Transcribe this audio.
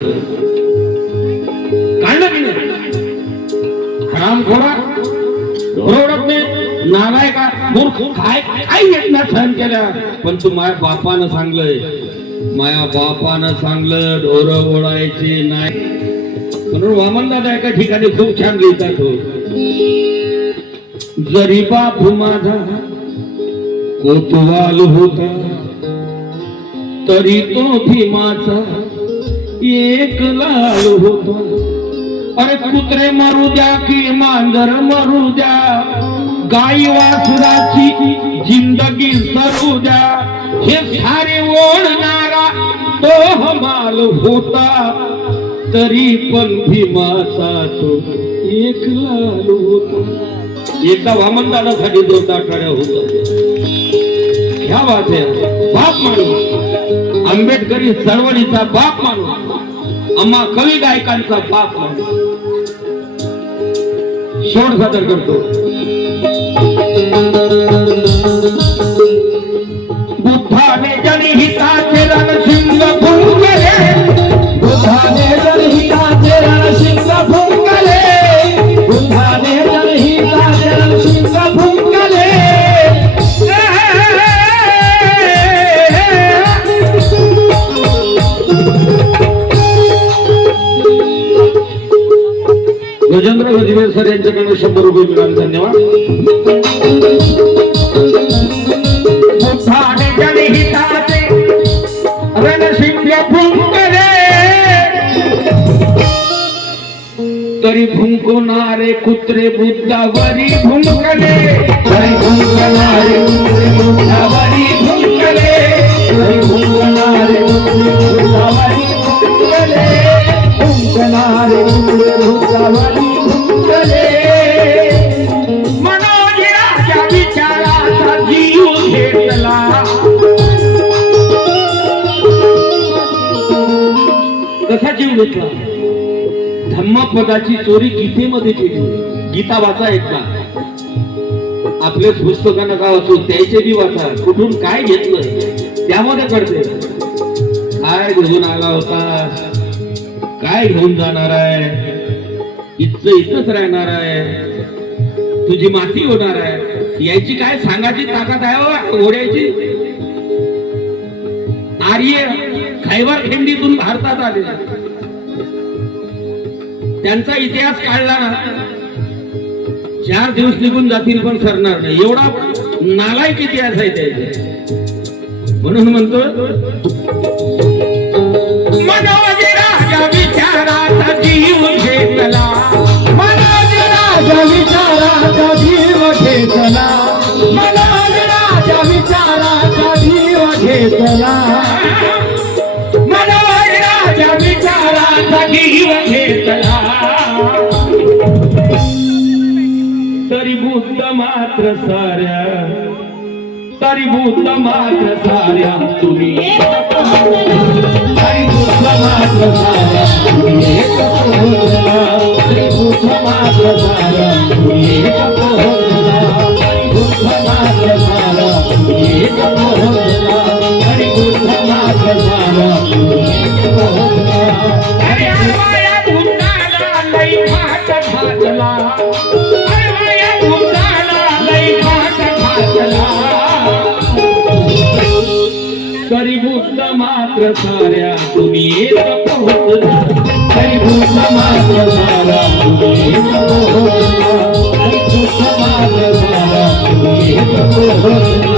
काढलं की नाही हरामखोरा ढोरडपणे नालायका मूर्ख काय काय येतना सहन केल्या पण तू माझ्या बापानं सांगलंय माझ्या बापानं सांगलं ढोर ओढायचे नाही म्हणून वामनदादा एका ठिकाणी खूप छान लिहितात हो जरी बाप माझा कोतवाल होता तरी तो भीमाचा एक लाल होता अरे कुत्रे मरू द्या की मांजर मरू द्या गाई वासुराची जिंदगी सरू द्या हे सारे ओढणारा तो हमाल होता तरी पण भीमाचा तो एक लाल होता एकदा वामनदादासाठी 2 आठवड्या होता ह्या बात आहे बाप माणूस आंबेडकरी चळवळीचा बाप माणूस अम्मा कवी गायकांचा बाप माणूस शेवट सादर करतो बुद्धाने जनहिताचे रणशिंग फुंकले बुद्धाने जनहिताचे रणशिंग फुंकले बुद्धाने जनहिताचे रणशिंग फुंकले गजेंद्र गजबे सर यांच्याकडे 100 रुपये मिळाले धन्यवाद बुद्धाने जनहिताचे रणशिंग फुंकले तरी भुंकणारे कुत्रे बुद्धावरी भुंकले तरी भुंकणारे कुत्रे बुद्धावरी भुंकले तरी भुंकणारे कुत्रे बुद्धावरी भुंकले भुंकणारे कुत्रे बुद्धावरी भुंकले मनोजीराच्या विचाराचा जीव घेतला कसा जीव घेतला धम्मपदाची चोरी गीतेमध्ये केली गीता वाचा एकदा आपल्याच पुस्तकानं का वाचू त्याचे बी वाचा कुठून काय घेतलं त्यामध्ये कळते काय घेऊन आला होता काय घेऊन जाणार आहे इथंच राहणार आहे तुझी माती होणार आहे याची काय सांगायची ताकद आहे घोड्याची आर्य खैबर खिंडीतून भारतात आले त्यांचा इतिहास काढला ना 4 दिवस निघून जातील पण सरणार नाही एवढा नालायक इतिहास आहे त्याचे म्हणून म्हणतो मनोजीराच्या विचाराचा जीव घेतला मनोजीराच्या विचाराचा जीव घेतला मनोजीराच्या विचाराचा जीव घेतला मनोजीराच्या विचाराचा जीव घेतला तरी बुद्ध मात्र साऱ्या तरी बुद्ध मात्र साऱ्या तुम्ही तरी बुद्ध मात्र साऱ्या तुम्ही एक पोहोचला तरी बुद्ध मात्र साऱ्या तुम्ही एक पोहोचला तरी बुद्ध मात्र साऱ्या तुम्ही एक पोहोचला तरी बुद्ध मात्र साऱ्या तुम्ही एक पोहोचला अरे आया बुद्धाला लई घाट घातला तरी बुद्ध मात्र साऱ्या तुम्ही एक पोहोचला तरी बुद्ध मात्र साऱ्या तुम्ही एक पोहोचला तरी बुद्ध मात्र साऱ्या तुम्ही एक पोहोचला